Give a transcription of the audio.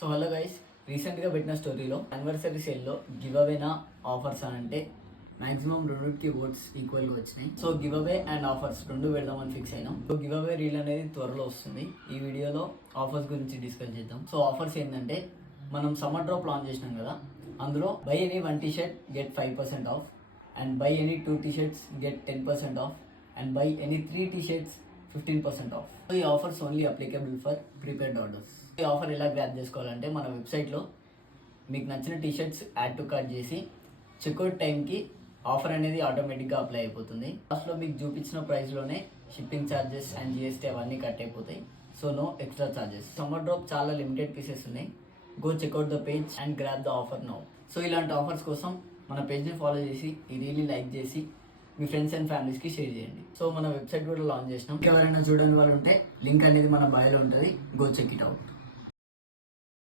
So hello guys, రీసెంట్గా పెట్టిన స్టోరీలో యానివర్సరీ సేల్లో గివ్ అవేనా ఆఫర్స్ అని అంటే మాక్సిమం రెండుకి ఓట్స్ ఈక్వల్గా వచ్చినాయి. So give away and offers రెండు పెడదామని ఫిక్స్ అయినాం. సో గివ్ అవే రీల్ అనేది త్వరలో వస్తుంది. ఈ వీడియోలో ఆఫర్స్ గురించి డిస్కస్ చేద్దాం. సో ఆఫర్స్ ఏంటంటే, మనం సమ్మర్ డ్రాప్ లాంచ్ చేసినాం కదా, అందులో by any 1 T-shirt get 5% of, and by any 2 T shirts get 10% of, and by any 3 T shirts 15% of. So ఈ offers only applicable for prepaid orders. ఈ ఆఫర్ ఎలా గ్రాప్ చేసుకోవాలంటే, మన వెబ్సైట్లో మీకు నచ్చిన టీ-షర్ట్స్ యాడ్ టు కార్ట్ చేసి చెక్అవుట్ టైంకి ఆఫర్ అనేది ఆటోమేటిక్గా అప్లై అయిపోతుంది. లాస్ట్లో మీకు చూపించిన ప్రైస్లోనే షిప్పింగ్ ఛార్జెస్ అండ్ జిఎస్టీ అవన్నీ కట్ అయిపోతాయి. So no extra charges. Summer drop చాలా లిమిటెడ్ పీసెస్ ఉన్నాయి. Go checkout the page and grab the offer now. So ఇలాంటి ఆఫర్స్ కోసం మన పేజ్ని ఫాలో చేసి ఈ రీల్ని లైక్ చేసి మీ ఫ్రెండ్స్ అండ్ ఫ్యామిలీస్కి షేర్ చేయండి. సో మన వెబ్సైట్ కూడా లాంచ్ చేసినాం. ఎవరైనా చూడని వాళ్ళు ఉంటే లింక్ అనేది మన బయోలో ఉంటుంది. Go check it out.